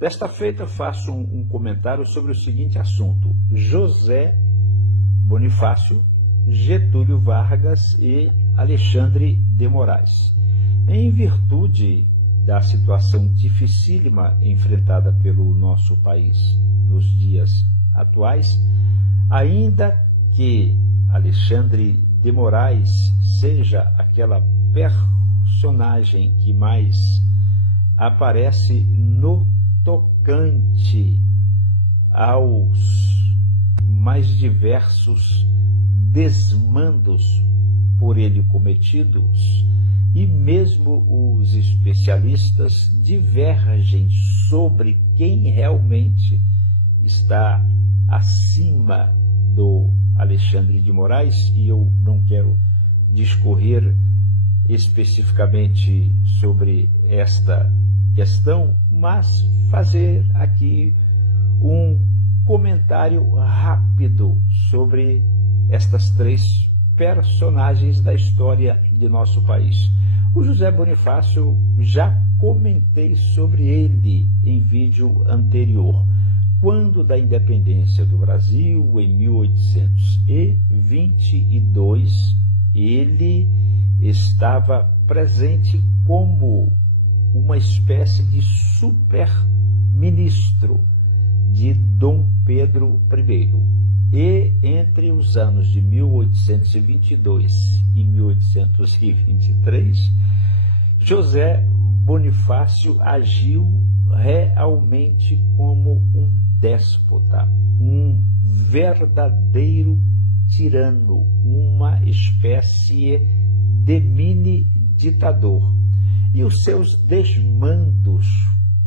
Desta feita, faço um comentário sobre o seguinte assunto: José Bonifácio, Getúlio Vargas e Alexandre de Moraes. Em virtude da situação dificílima enfrentada pelo nosso país nos dias atuais, ainda que Alexandre de Moraes seja aquela personagem que mais aparece no tocante aos mais diversos desmandos por ele cometidos, e mesmo os especialistas divergem sobre quem realmente está acima do Alexandre de Moraes, e eu não quero discorrer especificamente sobre esta questão, mas fazer aqui um comentário rápido sobre estas três personagens da história de nosso país. O José Bonifácio, já comentei sobre ele em vídeo anterior. Quando da independência do Brasil, em 1822, ele estava presente como uma espécie de super-ministro de Dom Pedro I. E entre os anos de 1822 e 1823, José Bonifácio agiu realmente como um déspota, um verdadeiro tirano, uma espécie de mini-ditador. E os seus desmandos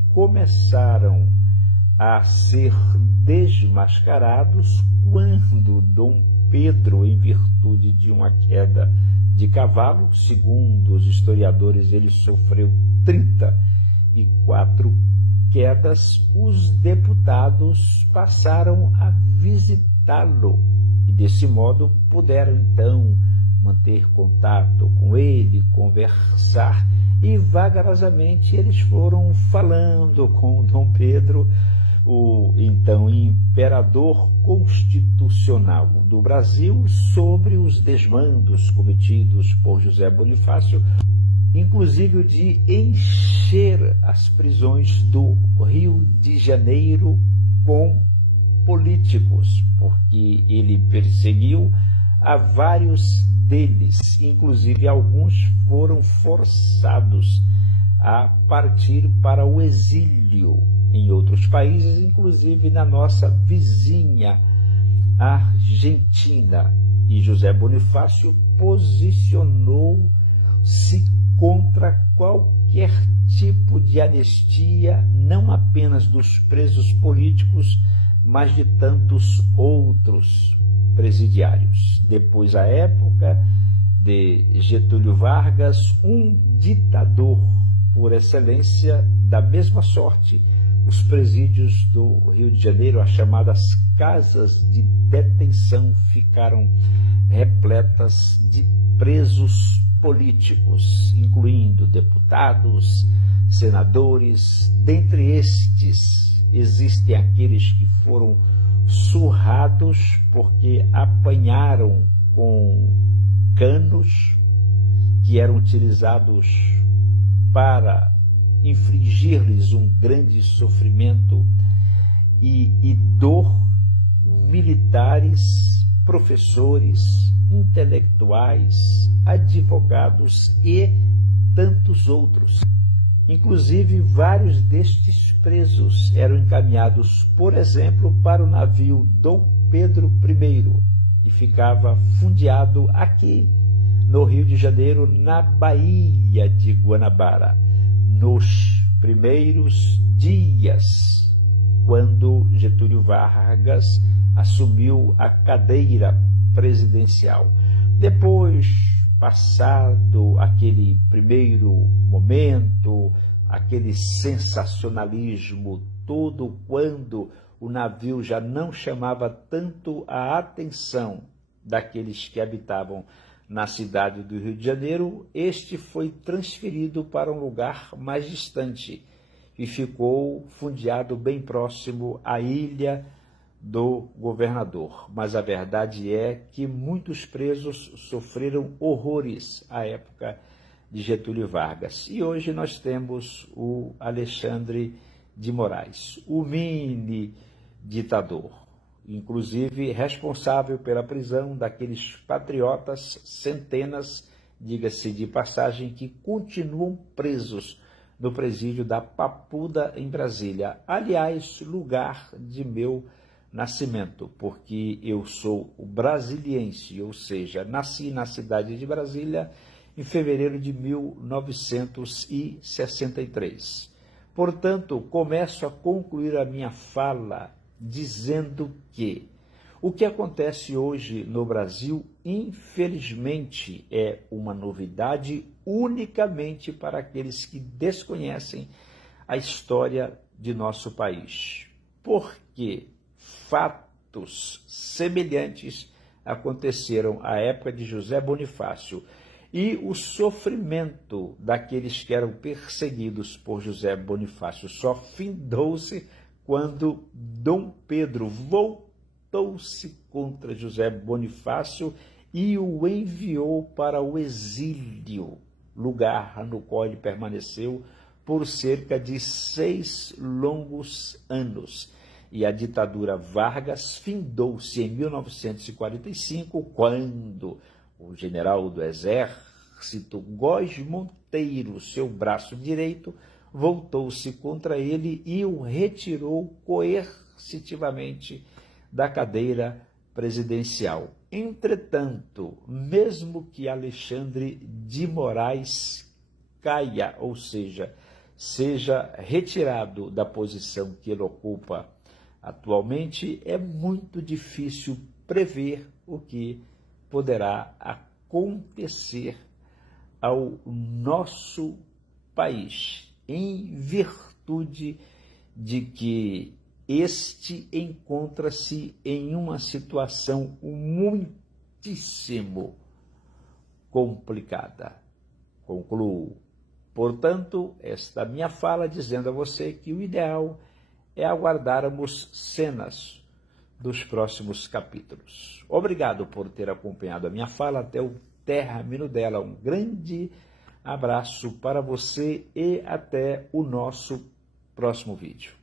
começaram a ser desmascarados quando Dom Pedro, em virtude de uma queda de cavalo, segundo os historiadores, ele sofreu 34 quedas, os deputados passaram a visitá-lo e, desse modo, puderam então manter contato com ele, conversar, e vagarosamente eles foram falando com Dom Pedro, o então imperador constitucional do Brasil, sobre os desmandos cometidos por José Bonifácio, inclusive o de encher as prisões do Rio de Janeiro com políticos, porque ele perseguiu a vários deles, inclusive alguns foram forçados a partir para o exílio em outros países, inclusive na nossa vizinha Argentina. E José Bonifácio posicionou-se contra qualquer tipo de anistia, não apenas dos presos políticos, mas de tantos outros presidiários. Depois, a época de Getúlio Vargas, um ditador por excelência, da mesma sorte, os presídios do Rio de Janeiro, as chamadas casas de detenção, ficaram repletas de presos políticos, incluindo deputados, senadores. Dentre estes, existem aqueles que foram surrados porque apanharam com canos que eram utilizados para infligir-lhes um grande sofrimento e dor, militares, professores, intelectuais, advogados e tantos outros. Inclusive, vários destes presos eram encaminhados, por exemplo, para o navio Dom Pedro I, que ficava fundeado aqui no Rio de Janeiro, na Baía de Guanabara, nos primeiros dias, quando Getúlio Vargas assumiu a cadeira presidencial. Depois, passado aquele primeiro momento, aquele sensacionalismo todo, quando o navio já não chamava tanto a atenção daqueles que habitavam na cidade do Rio de Janeiro, este foi transferido para um lugar mais distante. e ficou fundeado bem próximo à ilha do governador. Mas a verdade é que muitos presos sofreram horrores à época de Getúlio Vargas. E hoje nós temos o Alexandre de Moraes, o mini ditador, inclusive responsável pela prisão daqueles patriotas, centenas, diga-se de passagem, que continuam presos no presídio da Papuda, em Brasília. Aliás, lugar de meu nascimento, porque eu sou brasiliense, ou seja, nasci na cidade de Brasília em fevereiro de 1963. Portanto, começo a concluir a minha fala dizendo que o que acontece hoje no Brasil, infelizmente, é uma novidade unicamente para aqueles que desconhecem a história de nosso país. Porque fatos semelhantes aconteceram à época de José Bonifácio, e o sofrimento daqueles que eram perseguidos por José Bonifácio só findou-se quando Dom Pedro voltou-se contra José Bonifácio e o enviou para o exílio, lugar no qual ele permaneceu por cerca de 6 longos anos. E a ditadura Vargas findou-se em 1945, quando o general do Exército, Góes Monteiro, seu braço direito, voltou-se contra ele e o retirou coercitivamente da cadeira presidencial. Entretanto, mesmo que Alexandre de Moraes caia, ou seja retirado da posição que ele ocupa atualmente, é muito difícil prever o que poderá acontecer ao nosso país, em virtude de que este encontra-se em uma situação muitíssimo complicada. Concluo, portanto, esta minha fala dizendo a você que o ideal é aguardarmos cenas dos próximos capítulos. Obrigado por ter acompanhado a minha fala até o término dela. Um grande abraço para você e até o nosso próximo vídeo.